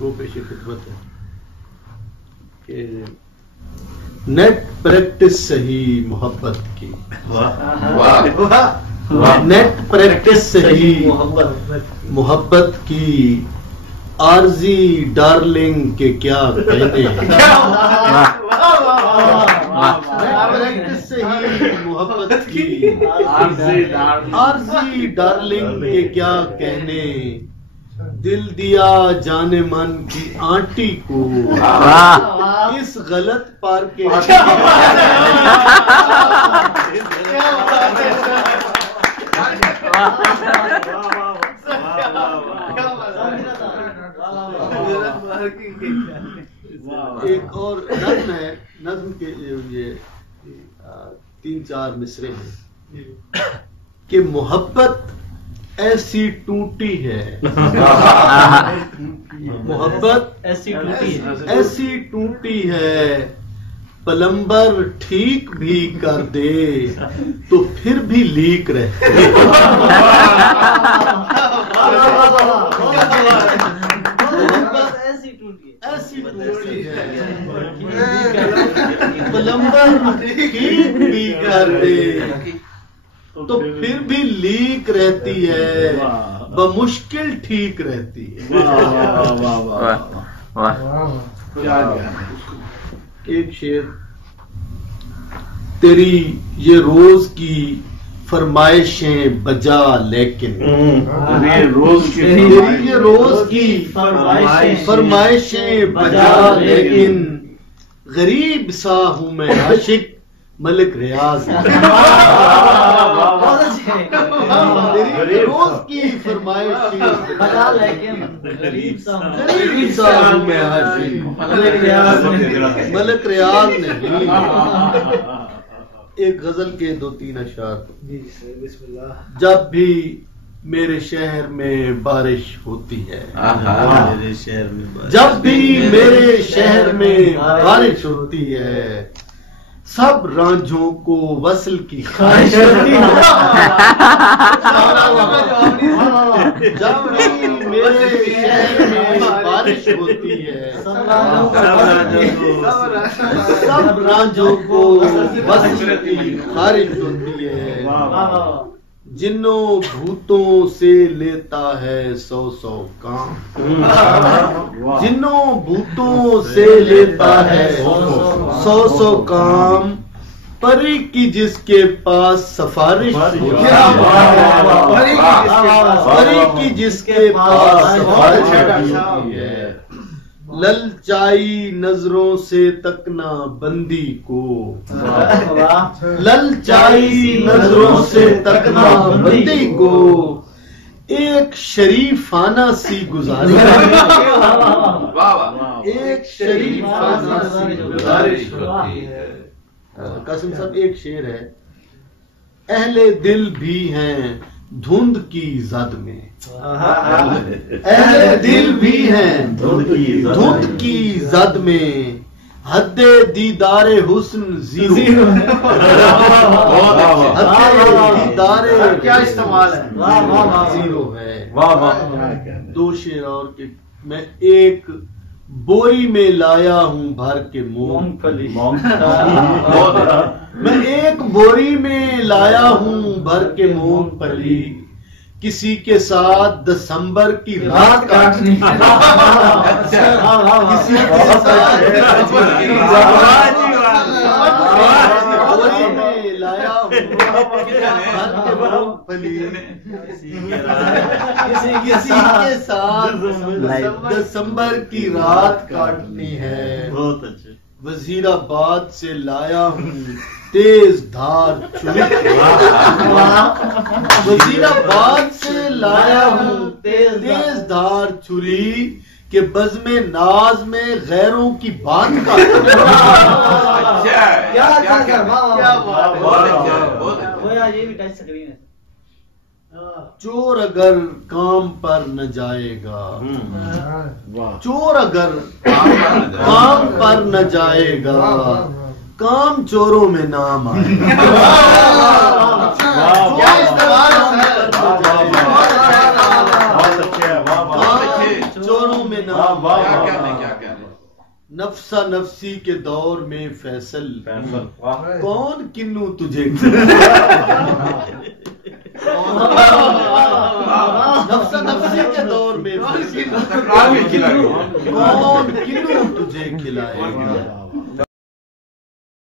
وہ پیش خدمت ہے کہ نیٹ پریکٹس صحیح محبت کی، نیٹ پریکٹس صحیح محبت کی، عارضی ڈارلنگ کے کیا کہنے ہیں، پریکٹس صحیح محبت کی، عارضی ڈارلنگ کے کیا کہنے، دل دیا جانے من کی آنٹی کو اس غلط پار کے ایک اور نظم ہے، نظم کے یہ 3-4 مصرے ہیں کہ محبت ایسی ٹوٹی ہے، محبت ایسی ٹوٹی ہے، پلمبر ٹھیک بھی کر دے تو پھر بھی لیک رہتے، ایسی ٹوٹی ہے، پلمبر ٹھیک بھی کر دے تو پھر بھی لیک رہتی ہے، بمشکل ٹھیک رہتی ہے۔ ایک شعر، تیری یہ روز کی فرمائشیں بجا لیکن، تیری یہ روز کی فرمائشیں بجا لیکن، غریب سا ہوں میں عاشق ملک ریاض، روز کی فرمائش ملک ریاض نہیں۔ ایک غزل کے 2-3 اشعار، جب بھی میرے شہر میں بارش ہوتی ہے، جب بھی میرے شہر میں بارش ہوتی ہے، سب رانجھوں کو وصل کی خواہش ہوتی ہے، جب بھی میرے شہر میں بارش ہوتی ہے، سب رانجھوں کو وصل کی خواہش ہوتی ہے، جنوں بھوتوں سے لیتا ہے 100 کام، جنوں بھوتوں سے لیتا ہے 100 کام، پری کی جس کے پاس سفارش ہوتی ہے، پری کی جس کے پاس سفارش ہوتی ہے، للچائی نظروں سے تکنا بندی کو، للچائی نظروں سے تکنا بندی کو، ایک شریفانہ سی گزارش، ایک شریفانہ سی گزارش ہوتی ہے۔ قاسم صاحب ایک شعر ہے، اہل دل بھی ہیں دھند کی زد میں، اہل دل بھی ہیں دھند کی زد میں، حد دیدار حسن زیرو، دیدار کیا استعمال ہے، زیرو ہے۔ 2 شعر اور کہ میں ایک بوری میں لایا ہوں بھر کے مونگ پھلی، میں ایک بوری میں لایا ہوں بھر کے مونگ پھلی، کسی کے ساتھ دسمبر کی رات کاٹنی، کسی کے ساتھ بوری میں لایا ہوں بھر کے مونگ پھلی، کسی کے ساتھ دسمبر کی رات کاٹنی ہے، بہت اچھے۔ وزیر آباد سے لایا ہوں تیز دھار چھری، وزیر آباد سے لایا ہوں تیز دھار چھری، کہ بزم ناز میں غیروں کی بات کا چور اگر کام پر نہ جائے گا، چور اگر کام پر نہ جائے گا، کام چوروں میں نام آئے گا، چوروں میں نام کیا کہنے نفسا نفسی کے دور میں فیصل کون کنو تجھے نفسا نفسی کے دور میں فیصل کون کنو تجھے کھلائے گا